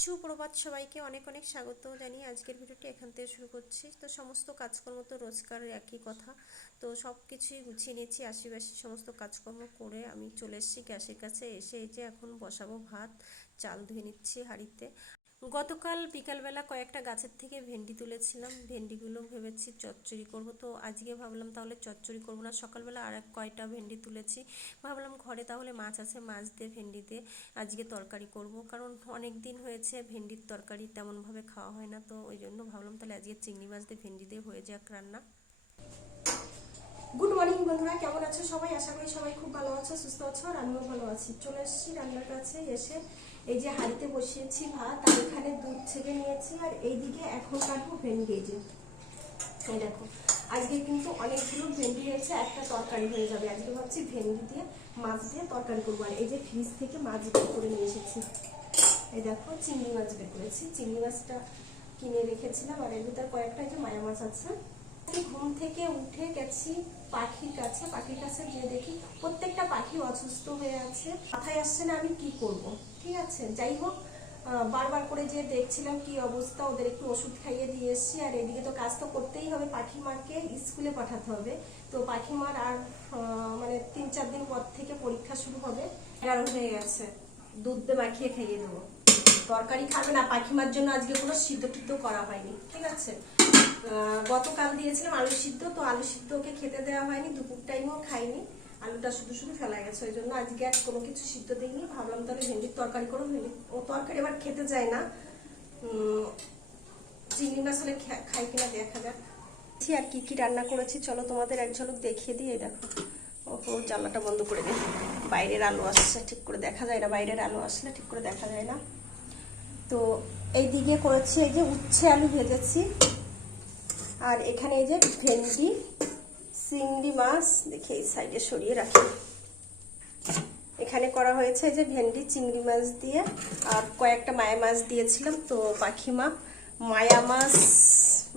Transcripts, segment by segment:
সুপ্রভাত সবাইকে অনেক অনেক স্বাগত জানিয়ে আজকের ভিডিওটি এখান থেকে শুরু করছি। তো সমস্ত কাজকর্ম তো রোজকার একই কথা। তো সব কিছুই গুছিয়ে নিয়েছি, আশেপাশে সমস্ত কাজকর্ম করে আমি চলে এসেছি গ্যাসের কাছে। এসে এই যে এখন বসাবো ভাত, চাল ধুয়ে নিচ্ছি হাঁড়িতে। গতকাল বিকালবেলা কয়েকটা গাছের থেকে ভেন্ডি তুলেছিলাম। ভেন্ডিগুলো ভেবেছি চচ্চড়ি করব। তো আজকে ভাবলাম তাহলে চচ্চড়ি করব না। সকালবেলা আর এক কয়টা ভেন্ডি তুলেছি। ভাবলাম ঘরে তাহলে মাছ আছে, মাছ দিয়ে ভেন্ডি দিয়ে আজকে তরকারি করব। কারণ অনেক দিন হয়েছে ভেন্ডির তরকারি তেমনভাবে খাওয়া হয় না। তো ওই জন্য ভাবলাম তাহলে আজকে চিংড়ি মাছ দিয়ে ভেন্ডি দিয়ে হয়ে যাক রান্না। গুড মর্নিং বন্ধুরা, কেমন আছো সবাই? আশা করি সবাই খুব ভালো আছো, সুস্থ আছো, আর আমিও ভালো আছি। চলে এসেছি রান্নার কাছে এসে এই যে হাঁড়িতে বসিয়েছি ভাত, আর এখানে দুধ ছেঁকে নিয়েছি, আর এইদিকে এখন কাটবো ভেন্ডি এই যে। এই দেখো, আজকে কিন্তু অনেকগুলো ভেন্ডি হয়েছে, একটা তরকারি হয়ে যাবে। আজকে ভাবছি ভেন্ডি দিয়ে, মাছ দিয়ে তরকারি করব, আর এই যে ফ্রিজ থেকে মাছ বের করে নিয়ে এসেছি। এই দেখো, চিংড়ি মাছ বের করেছি। চিংড়ি মাছটা কিনে রেখেছিলাম, আর এর ভিতর কয়েকটা যে মায়া মাছ আছে। ঘুম থেকে উঠে গেছি পাখির কাছে। পাখির কাছে গিয়ে দেখি প্রত্যেকটা পাখি অসুস্থ হয়ে আছে। মাথায় আসছে না আমি কি করব। ঠিক আছে যাই হোক বারবার করে যে দেখছিলাম কি অবস্থা, ওদের একটু ওষুধ খাইয়ে দিয়ে এসছি। আর এদিকে তো কাজ তো করতেই হবে পাখি মাকে স্কুলে পাঠাতে হবে। তো পাখিমার আর মানে তিন চার দিন পর থেকে পরীক্ষা শুরু হবে। এগারো হয়ে গেছে। দুধ মাখিয়ে খাইয়ে দেবো। তরকারি খাবে না, পাখিমার জন্য আজকে কোনো সিদ্ধ টিদ্ধ করা হয়নি, ঠিক আছে? গতকাল দিয়েছিলাম আলু সিদ্ধ, তো আলু সিদ্ধ ওকে খেতে দেওয়া হয়নি, দুপুর টাইমও খাইনি। আলুটা শুধু শুধু ফেলা গেছে, ওই জন্য আজকে আর কোনো কিছু সিদ্ধ দিইনি। ভাবলাম তাহলে ভেন্ডির তরকারি করো, ভেন্ডি ও তরকারি এবার খেতে যায় না। চিংড়ি মাছ হলে খাই কিনা দেখা যাক। আর কি কি রান্না করেছি, চলো তোমাদের এক ঝলক দেখিয়ে এই দেখো। ওহো, জানলাটা বন্ধ করে দিই। বাইরের আলো আসছে, ঠিক করে দেখা যায় না, বাইরের আলো আসলে ঠিক করে দেখা যায় না। তো এই দিকে করেছি, এই যে উচ্ছে আলু ভেজেছি, আর এখানে এই যে ভেন্ডি চিংড়ি মাছ, দেখি এই সাইডে সরিয়ে রাখি। এখানে করা হয়েছে এই যে ভেন্ডি, চিংড়ি মাছ দিয়ে, আর কয়েকটা মায়া মাছ দিয়েছিলাম, তো পাখিমা মায়া মাছ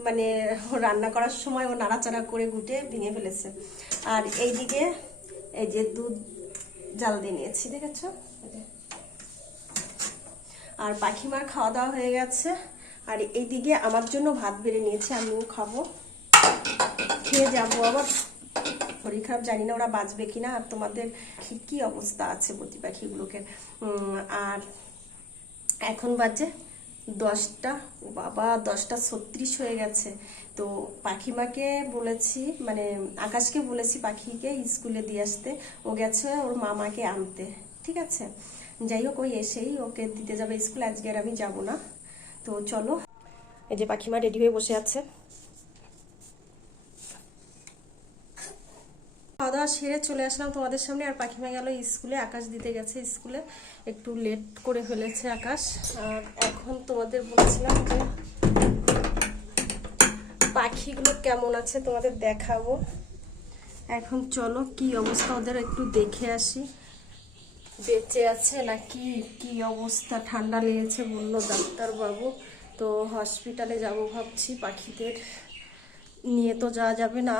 মানে রান্না করার সময় ও নাড়াচাড়া করে গুটে ভেঙে ফেলেছে। আর এইদিকে এই যে দুধ জাল দিয়ে নিয়েছি, দেখেছ? এই আর পাখিমার খাওয়া দাওয়া হয়ে গেছে। আর এইদিকে আমার জন্য ভাত বেড়ে নিয়েছে, আমিও খাব। খেয়ে যাব। আবার শরীর খারাপ, জানি না ওরা বাঁচবে কিনা, আর তোমাদের কি কি অবস্থা আছে প্রতি পাখিগুলোকে? আর এখন বাজে দশটা বাবা, দশটা ছত্রিশ হয়ে গেছে। তো পাখিমাকে বলেছি মানে আকাশকে বলেছি পাখিকে স্কুলে দিয়ে আসতে। ও গেছে ওর মামাকে আনতে, ঠিক আছে? যাই হোক ওই এসেই ওকে দিতে যাবে স্কুল, আজকে আর আমি যাব না। তো চলো। এই যে পাখিমা রেডি হয়ে বসে আছে। খাওয়া দাওয়া সেরে চলে আসলাম তোমাদের সামনে। আর পাখিমা গেল স্কুলে, আকাশ দিতে গেছে স্কুলে। একটু লেট করে ফেলেছে আকাশ। আর এখন তোমাদের বলছিলাম যে পাখিগুলো কেমন আছে তোমাদের দেখাবো। এখন চলো কি অবস্থা ওদের একটু দেখে আসি। বেঁচে আছে নাকি, কি অবস্থা? ঠান্ডা লেগেছে বলল ডাক্তারবাবু। তো হসপিটালে যাব ভাবছি পাখিদের। নিয়ে তো যাওয়া যাবে না।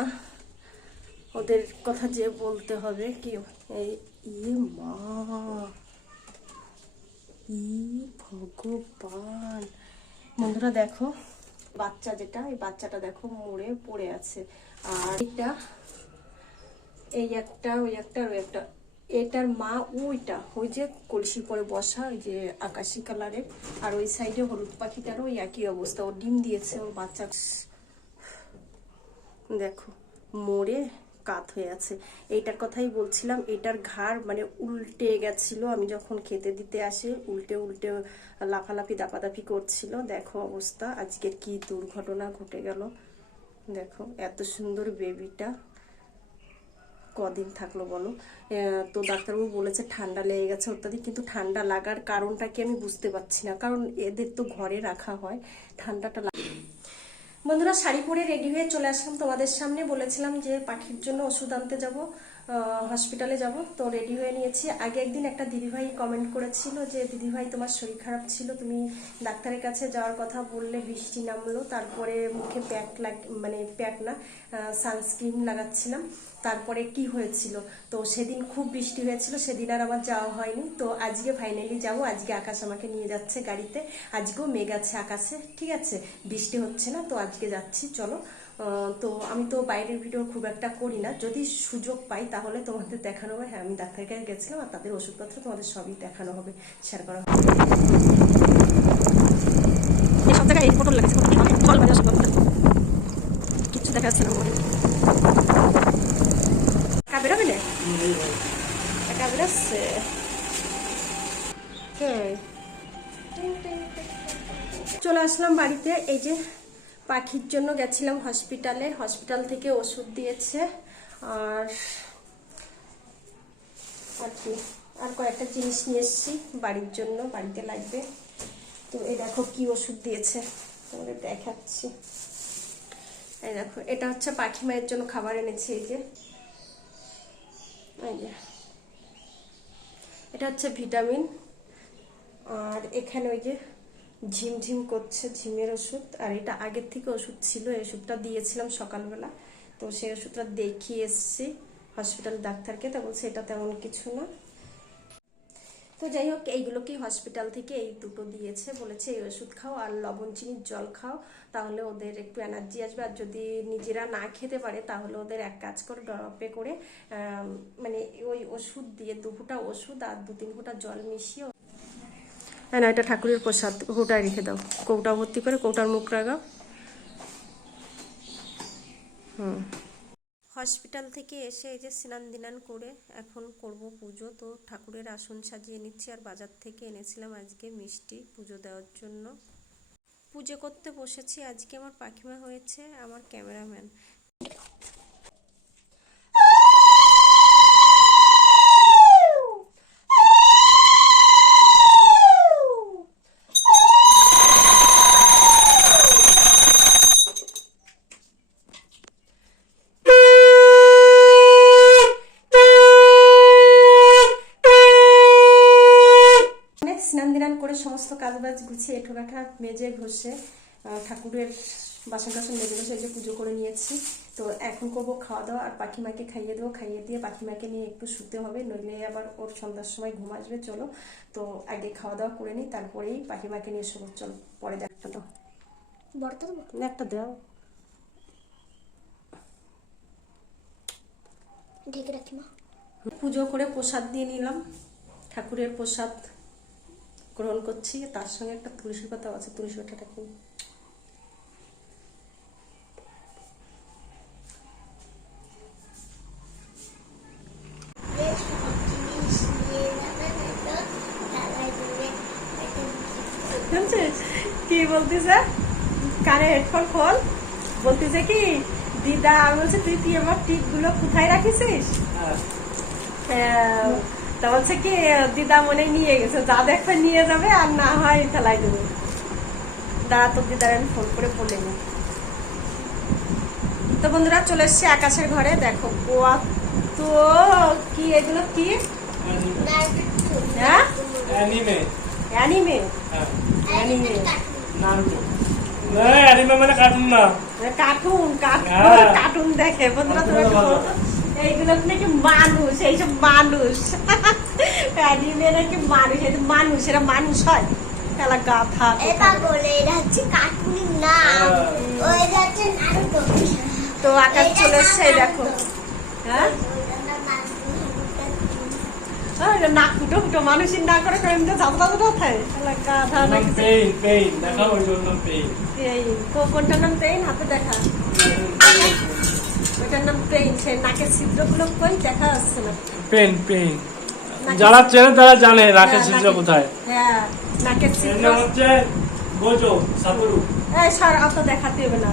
ওদের কথা যে বলতে হবে কি? এই মা। ই ভগবান। বন্ধুরা দেখো, বাচ্চা যেটা, এই বাচ্চাটা দেখো মরে পড়ে আছে। আর এটা, এই একটা, ওই একটা ওই একটা। এটার মা ওইটা ওই যে কলসি পরে বসা, ওই যে আকাশি কালারের আর ওই সাইডে হলুদ পাখিটারও ওই একই অবস্থা। ও ডিম দিয়েছে ওর বাচ্চা। দেখো, মরে কাত হয়ে আছে। এইটার কথাই বলছিলাম, এটার ঘাড় মানে উল্টে গেছিল। আমি যখন খেতে দিতে আসি, উল্টে উল্টে লাফালাফি, দাপাদাপি করছিল। দেখো অবস্থা আজকে কি দুর্ঘটনা ঘটে গেল। দেখো, এত সুন্দর বেবিটা। কদিন থাকল বলো। তো ডাক্তারবাবু বলেছে ঠান্ডা লেগে গেছে অত্যাধিক, কিন্তু ঠান্ডা লাগার কারণটা কি আমি বুঝতে পারছি না। কারণ এদের তো ঘরে রাখা হয়, ঠান্ডাটা বন্ধুরা, শাড়ি পরে রেডি হয়ে চলে আসলাম তোমাদের সামনে। বলেছিলাম যে পাখির জন্য ওষুধ আনতে যাব। হসপিটালে যাব। তো রেডি হয়ে নিয়েছি। আগে একদিন একটা দিদিভাই কমেন্ট করেছিল যে, দিদিভাই, তোমার শরীর খারাপ ছিল, তুমি ডাক্তারের কাছে যাওয়ার কথা বললে বৃষ্টি নামলো, তারপরে মুখে প্যাক লাগ মানে প্যাক না সানস্ক্রিন লাগাচ্ছিলাম। তারপরে কি হয়েছিল? তো সেদিন খুব বৃষ্টি হয়েছিল, সেদিন আর আমার যাওয়া হয়নি। তো আজকে ফাইনালি যাব। আজকে আকাশ আমাকে নিয়ে যাচ্ছে গাড়িতে। আজকেও মেঘ আছে আকাশে, ঠিক আছে? বৃষ্টি হচ্ছে না, তো আজকে যাচ্ছি। চলো। তো আমি তো বাইরের ভিডিও খুব একটা করি না। যদি সুযোগ পাই তাহলে তোমাদের দেখানো হবে হ্যাঁ আমি ডাক্তারের কাছে গেছিলাম আর তাদের ওষুধপত্র তোমাদের সবই দেখানো হবে শেয়ার করা হবে। সব জায়গায় এই পটল লাগছে। ফল বাজার সব কিচ্ছু দেখা যাচ্ছে না। বেরোবে না? বেরোচ্ছে? চলে আসলাম বাড়িতে। এই যে পাখির জন্য গেছিলাম হসপিটালে, হসপিটাল থেকে ওষুধ দিয়েছে। আর আর কি, আর কয়েকটা জিনিস নিয়ে এসেছি বাড়ির জন্য, বাড়িতে লাগবে। তো এই দেখো কি ওষুধ দিয়েছে, তোমাদের দেখাচ্ছি। এই দেখো, এটা হচ্ছে পাখি মায়ের জন্য খাবার এনেছি, এই যে। এই যে। এটা হচ্ছে ভিটামিন। আর এখানে ওই যে ঝিমঝিম করছে ঝিমের ওষুধ। আর এটা আগের থেকে ওষুধ ছিল, এই ওষুধটা দিয়েছিলাম সকালবেলা। তো সেই ওষুধটা দেখিয়ে এসছি হসপিটাল ডাক্তারকে। তা বলছে, এটা তেমন কিছু না। তো যাই হোক, এইগুলো কি হসপিটাল থেকে এই দুটো দিয়েছে। বলেছে, এই ওষুধ খাও আর লবণ, চিনির জল খাও। তাহলে ওদের একটু এনার্জি আসবে। আর যদি নিজেরা না খেতে পারে, তাহলে ওদের এক কাজ করে ড্রপে করে মানে ওই ওষুধ দিয়ে দু ফোঁটা ওষুধ আর দু তিন ফোঁটা জল মিশিয়ে না এটা ঠাকুরের প্রসাদ কৌটায় রেখে দাও। কৌটা ভর্তি করে কৌটার মুখ লাগাও হুম। হসপিটাল থেকে এসে এই যে স্নান দিনান করে এখন করব পুজো। তো ঠাকুরের আসন সাজিয়ে নিচ্ছি আর বাজার থেকে এনেছিলাম আজকে মিষ্টি পুজো দেওয়ার জন্য। পুজো করতে বসেছি। আজকে আমার পাখিমা হয়েছে, আমার ক্যামেরাম্যান অনেক স্নান দিনান করে কাজবাজ গুছিয়ে রাখা মেজে ঘষে ঠাকুরের বাসন টাসন মেজে ঘষে যে পুজো করে নিয়েছি। তো এখন করব খাওয়া দাওয়া আর পাখিমাকে খাইয়ে দেবো। খাইয়ে দিয়ে পাখিমাকে নিয়ে একটু শুতে হবে নইলে আবার ওর সন্ধ্যার সময় ঘুম আসবে চলো। তো আগে খাওয়া দাওয়া করে নিই তারপরেই পাখিমাকে নিয়ে শোবো। চলো পরে দেখা তো। বড়টা দেবো? একটা দাও। ঢেকে রাখি মা। পুজো করে প্রসাদ দিয়ে নিলাম। ঠাকুরের প্রসাদ গ্রহণ করছি তার সঙ্গে একটা তুলসী পাতা আছে তুলসী পাতাটা শুনছিস কি বলতেছে? কানে হেডফোন খোল। বলতেছে কি দিদা আমি বলছি তুই তুই আমার টিপগুলো কোথায় রাখিছিস? হ্যাঁ, তা বলছে কি দিদা মনে নিয়ে গেছে। যা দেখবে নিয়ে যাবে আর না হয় ফেলাই দেবে। দাঁড়া তোর দিদার আমি ফোন করে বলে নি তো বন্ধুরা চলে এসছি আকাশের ঘরে। দেখো গোয়া তো কি এগুলো কি? হ্যাঁ? অ্যানিমে। অ্যানিমে? হ্যাঁ। অ্যানিমে। নারুটো না অ্যানিমে মানে কার্টুন না। কার্টুন কার্টুন হ্যাঁ। কার্টুন দেখে। বন্ধুরা তোমরা এইগুলো নাকি মানুষ এইসব মানুষ। অ্যানিমে নাকি মানুষ এটা মানুষ এরা মানুষ হয়। খেলা গাথা এটা বলে এটা হচ্ছে কার্টুনের নাম ওই হচ্ছে নারুতো তো আকাশ চলে এসছে দেখো। হ্যাঁ? আহ, এটা নাক ফুটো ফুটো মানুষের না করে করে এমনি যাব যাব কোথায় খেলা গাথা নাকি? Pain pain. দেখাও ওই জন্য পেইন। এই কোনটার নাম পেইন? হাতে দেখা। ওইটার নাম পেইন সে নাকের ছিদ্রগুলো কই? দেখা যাচ্ছে না। পেইন পেইন যারা চেনে তারা জানে হ্যাঁ, ছিদ্র কোথায়। হ্যাঁ নাকের ছিদ্র। হচ্ছে বোজো সাপুরু। এই সর অত দেখাতে হবে না।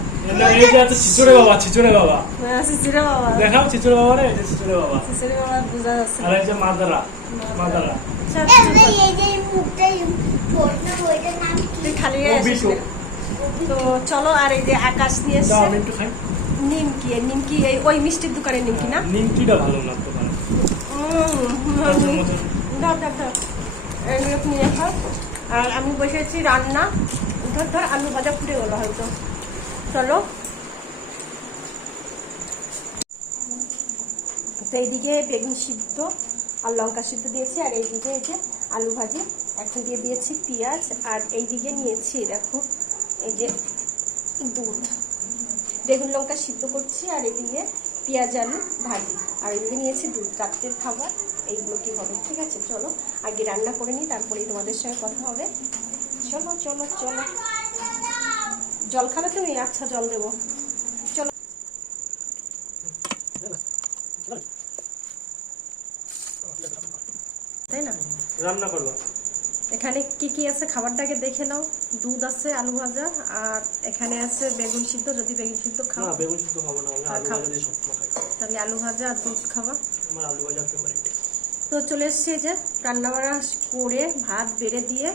এই যে আছে ছিচুরে বাবা ছিচুরে বাবা। হ্যাঁ, শিশিরে বাবা। দেখাও ছিচুরে বাবা রে এই ছিচুরে বাবা। শিশিরে বাবা বোঝা যাচ্ছে আর এই যে মাদারা মাদারা। চুপ কর। এই যে মুখটা ছোট ওইটার নাম কি? খালি ও আসিস বিটু। না। তো চলো আর এই যে আকাশ নিয়ে দাও আমি একটু খাই। নিমকি নিমকি এই ওই মিষ্টির দোকানে নিমকি না? নিমকিটা ভালো না। ধর ধর ধর। এগুলো নিয়ে খাও আর আমি বসেছি রান্না। ধর ধর আলু ভাজা ফুটে গেলো হয়তো। চলো। তো এইদিকে বেগুন সিদ্ধ আর লঙ্কা সিদ্ধ দিয়েছি আর এইদিকে এই যে আলু ভাজি। এখন দিয়ে দিয়েছি পেঁয়াজ আর এইদিকে নিয়েছি দেখো এই যে দুধ। বেগুন লঙ্কা সিদ্ধ করছি আর এদিকে পেঁয়াজ আলু ভাজি। আর এদিকে নিয়েছি দুধ রাত্রের খাবার। এইগুলো কি হবে? ঠিক আছে, চলো। আগে রান্না করে নিই, তারপরেই তোমাদের সঙ্গে কথা হবে। চলো চলো চলো। জল খাবে তুমি? আচ্ছা জল দেবো। চলো। তাই না? রান্না করবা। এখানে কি কি আছে? খাবারটাকে দেখে নাও। দুধ আছে আলু ভাজা আর এখানে আছে বেগুন সিদ্ধ। যদি বেগুন সিদ্ধ খাও। না বেগুন শুদ্ধ খাব না আমি আলু ভাজা দিয়ে সবসময় খাই। তাহলে আলু ভাজা আর দুধ খাবা। আমার আলু ভাজা ফেভারিট তো চলে এসছি যে রান্নাবাড়া করে ভাত বেড়ে দিয়ে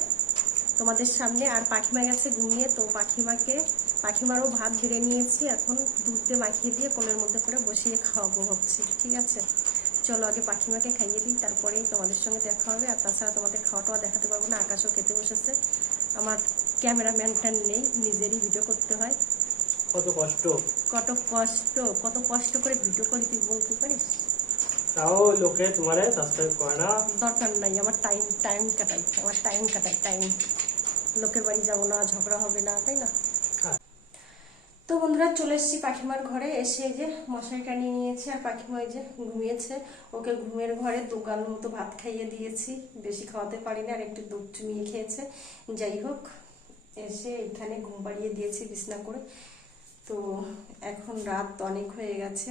তোমাদের সামনে। আর পাখিমা গেছে ঘুমিয়ে তো পাখিমাকে পাখিমারও ভাত বেড়ে নিয়েছি। এখন দুধ দিয়ে মাখিয়ে দিয়ে কোলের মধ্যে করে বসিয়ে খাওয়াবো ভাবছি। ঠিক আছে? চলো আগে পাখিমাকে খাইয়ে দিই তারপরেই তোমাদের সঙ্গে দেখা হবে। আর তাছাড়া তোমাদের খাওয়া খাওয়াটাও দেখাতে পারব না আকাশও খেতে বসেছে। আমার ক্যামেরাম্যানটা নেই নিজেরই ভিডিও করতে হয়। কত কষ্ট। কত কষ্ট কত কষ্ট করে ভিডিও করি তুই বলতে পারিস? তাও লোকে তোমারে সাবস্ক্রাইব করে না। দরকার নাই আমার টাইম টাইম কাটাই আমার টাইম কাটাই টাইম লোকের বাড়ি যাব না ঝগড়া হবে না তাই না। তো বন্ধুরা চলে এসেছি পাখিমার ঘরে। এসে যে মশারি টানিয়ে নিয়েছি আর পাখিমা যে ঘুমিয়েছে। ওকে ঘুমের ঘরে দোকান মতো ভাত খাইয়ে দিয়েছি। বেশি খাওয়াতে পারি না আর একটু দুধ চুমিয়ে খেয়েছে। যাই হোক, এসে এখানে ঘুম পাড়িয়ে দিয়েছি বিছনা করে। তো এখন রাত অনেক হয়ে গেছে।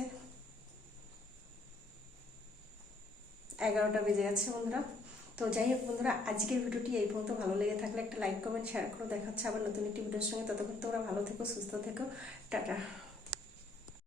এগারোটা বেজে গেছে বন্ধুরা। তো যাই হোক বন্ধুরা, আজকের ভিডিওটি এই পর্যন্ত। ভালো লেগে থাকলে একটা লাইক কমেন্ট শেয়ার করো। দেখাচ্ছে আবার নতুন একটি ভিডিওর সঙ্গে। ততক্ষণ তোমরা ভালো থেকো, সুস্থ থেকো। টাটা।